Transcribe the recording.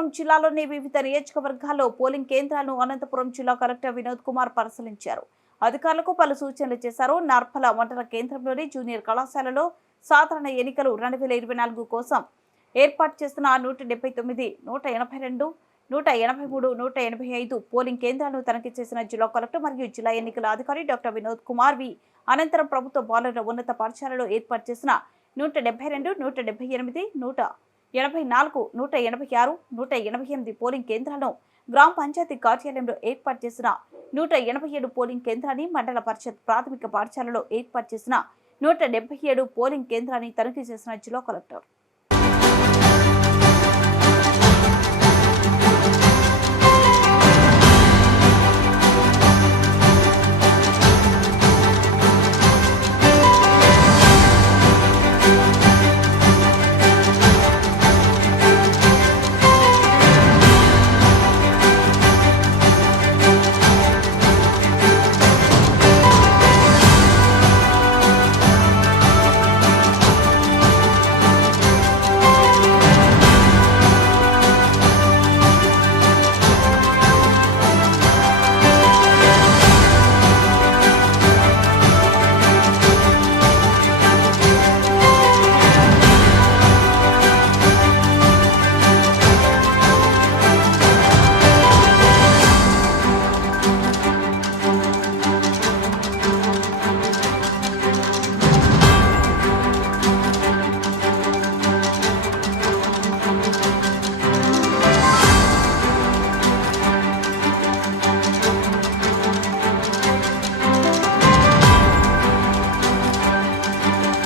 అనంతపురం జిల్లాలోని వివిధ నియోజకవర్గాల్లో పోలింగ్ కేంద్రాలను అనంతపురం జిల్లా కలెక్టర్ వినోద్ కుమార్ పరిశీలించారు. అధికారులకు పలు సూచనలు చేశారు. నార్పల మండల కేంద్రంలోని జూనియర్ కళాశాలలో సాధారణ ఎన్నికలు 2024 కోసం ఏర్పాటు చేసిన 179, 182, 183, 185 పోలింగ్ కేంద్రాలను తనిఖీ చేసిన జిల్లా కలెక్టర్ మరియు జిల్లా ఎన్నికల అధికారి డాక్టర్ వినోద్ కుమార్ వి. అనంతరం ప్రభుత్వ బాలుర ఉన్నత పాఠశాలలో ఏర్పాటు చేసిన 172, 178, 184, 186, 188 పోలింగ్ కేంద్రాలను, గ్రామ పంచాయతీ కార్యాలయంలో ఏర్పాటు చేసిన 187 పోలింగ్ కేంద్రాన్ని, మండల పరిషత్ ప్రాథమిక పాఠశాలలో ఏర్పాటు చేసిన 177 పోలింగ్ కేంద్రాన్ని తనిఖీ చేసిన జిల్లా కలెక్టర్.